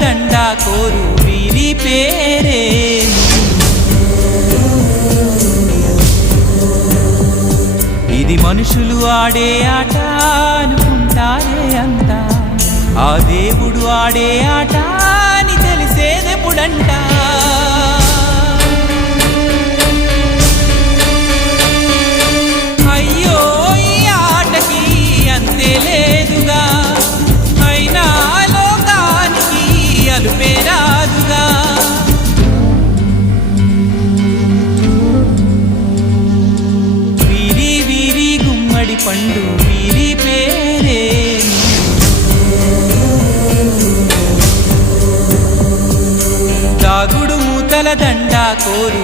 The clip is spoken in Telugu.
దండ కోరు వీరి పేరే. ఇది మనుషులు ఆడే ఆట అనుకుంటారే అంతా, ఆ దేవుడు ఆడే ఆట అని తెలిసేదెప్పుడంట. అయ్యో ఈ ఆటకి అంతే లేదుగా, అయినా లోకానికి అలుపే రాదుగా. వీరి వీరి గుమ్మడి పండు వీరి పేరే. దాగుడు మూతల దండ కోరు